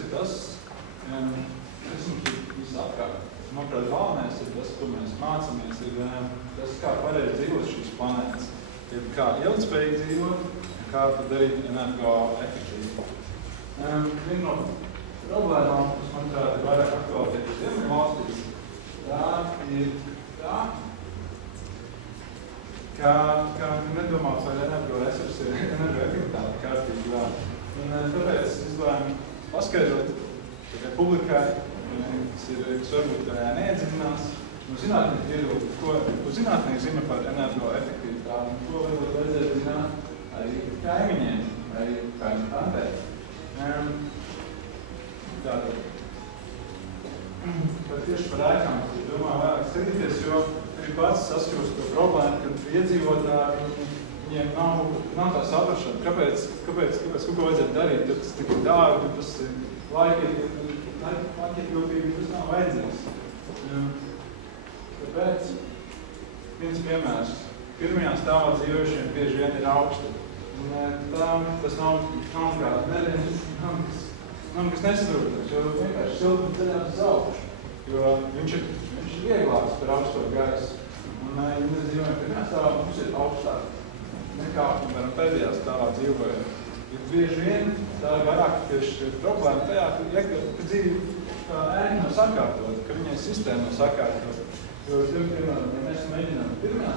ir tas, kas mums ir visapkārt. Manuprāt, galvenais ir tas, ko mēs mācāmies, ir tas, kā pareizi dzīvot šīs planētas. Ir kā ilgspējīgi dzīvot, kā to darīt energoefektīvi. Viena no problēmām, kas, manuprāt, ir vairāk aktuāli Ziemeļvalstīs, tā ir tā, ka nedomāts, vai energoresursi ir energoefektivitāte kārtībā. Tāpēc es izlēmu paskaidrot publikai, kas varbūt neiedziļinās, no zinātnieku viedokļa, ko zinātnieki zina par energoefektivitāti, un ko varbūt vajadzētu zināt arī kaimiņiem, arī kaimiņu tantēm. Tātad, tieši par ēkām, es domāju vairāk skatīties, jo arī pats saskūst to problēmu, kad iedzīvotāji, viņiem nav tā saprašana, kāpēc kaut ko vajadzētu darīt, tad tas tik dārgi, tas laikietilpīgi, tas nav vajadzīgs. Tāpēc viens piemērs. Pirmajā stāvā dzīvojušiem bieži vien ir augsti. Tas nav kāds nedēļas, nav kas nesaprotams, jo vienkārši siltums ceļās uz augšu, jo viņš ir vieglāks par augsto gaisu. Ja mēs dzīvojam pirmajā stāvā, mums ir augstāk nekā, piemēram, pēdējā stāvā dzīvojam. Jo bieži vien tā ir vairāk tieši problēma tajā, ka dzīve ēna nav sakārtot, ka viņai sistēma nav sakārtot. Jo, piemēram, ja mēs mēģinām pirmajā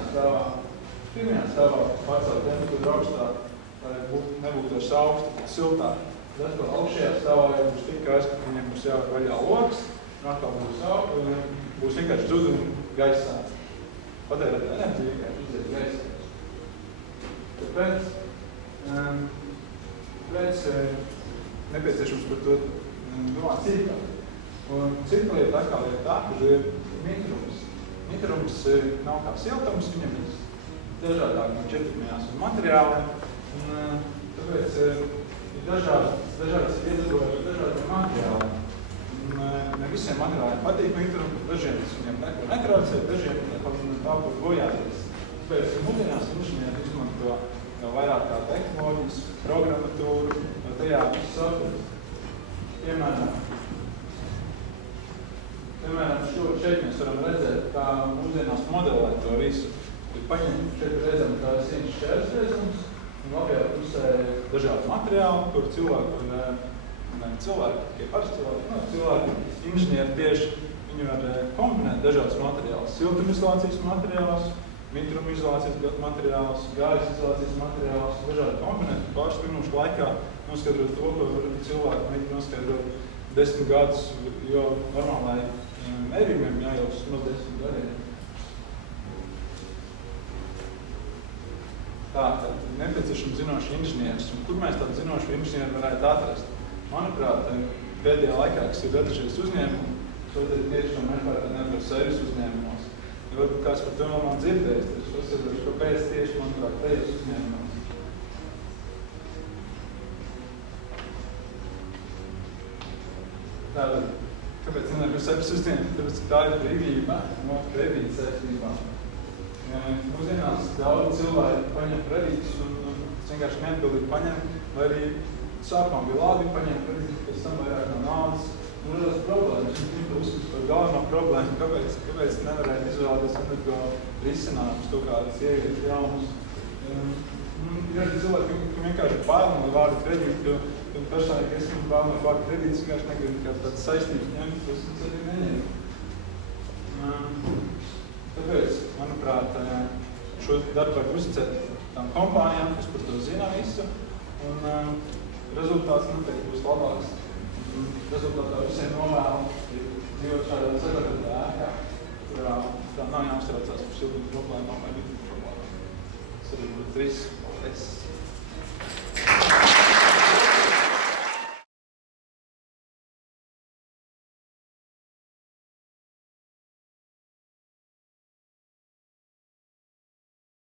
stāvā pacelt temperatūru augstāk, lai nebūtu vairs augsta, bet siltāk. Tad, ko augšējā stāvā jau būs tik kaisti, ka viņiem būs jāvar vaļā loks, un atkal būs vienkārši zudumi gaisā. Patērēt enerģiju, vienkārši iziet gaisā. Tāpēc nepieciešams par to domāt citāk. Un cita lieta atkal ir tā, ka ir mitrums. Mitrums nav kā siltums, viņam ir dažādāk četrumajās un materiāliem. Tāpēc ir dažādas iedzīvotāji, dažādi materiāli. Ne visiem materiāliem patīk mitrums, dažiem tas viņiem neko netraucē, dažiem tāpēc bojāties. Tāpēc, ka mūsdienās inženieri izmanto vairāk kā tehnoloģijas, programmatūru, tajā visu saprast. Piemēram, šeit mēs varam redzēt, kā mūsdienās modelēt to visu. Šeit redzam, kā ir sienas šķērsreizums, un labajā pusē dažādi materiāli, kur cilvēki, inženieri tieši, viņi var kombinēt dažādas materiālus, siltumizolācijas materiālus, mitrumizolācijas materiālus, gājas izolācijas materiālus, dažādi komponenti. Pāris minūšu laikā noskaidrot to, ko varbūt cilvēki mēģina noskaidrot 10 gadus, jo normālai mērījumiem jāielūst maz 10 gadiem. Tātad nepieciešams zinošs inženieris. Un kur mēs tādu zinošu inženieri varētu atrast? Manuprāt, pēdējā laikā, kas ir radušies uzņēmumi, to tieši meklēt energoservis uzņēmumos. Ja varbūt kāds par to vēl nav dzirdējis, tad es uzsveru, kāpēc tieši, manuprāt, tajos uzņēmumos. Tātad, kāpēc energoservis uzņēmumi? Tāpēc, ka tā ir brīvība no kredīta saistībām. Mūsdienās daudz cilvēki paņem kredītus un vienkārši neatbildīgi paņem, vai arī sākumā bija labi paņem kredītus, pēc tam vairāk no naudas. Radās problēmas, un viņi to uzskata par galveno problēmu, kāpēc nevarēja izvēlēties energo risinājumus, kaut kādas iegūt jaunas. Ir arī cilvēki, ka vienkārši bail no vārdu kredītu, jo personīgi esmu bail no vārdu kredītus, vienkārši negribu kā tādas saistības ņemt, tas arī neņem. Tāpēc, manuprāt, šo darbu vajag uzticēt tām kompānijām, kas par to zina visu, un rezultāts noteikti būs labāks. Rezultātā visiem novēlu ir dzīvot šādā sagatavotā ēkā, kurā tā nav jāuztraucās par siltuma problēmām vai mitruma problēmām. Tas arī būtu viss. Paldies!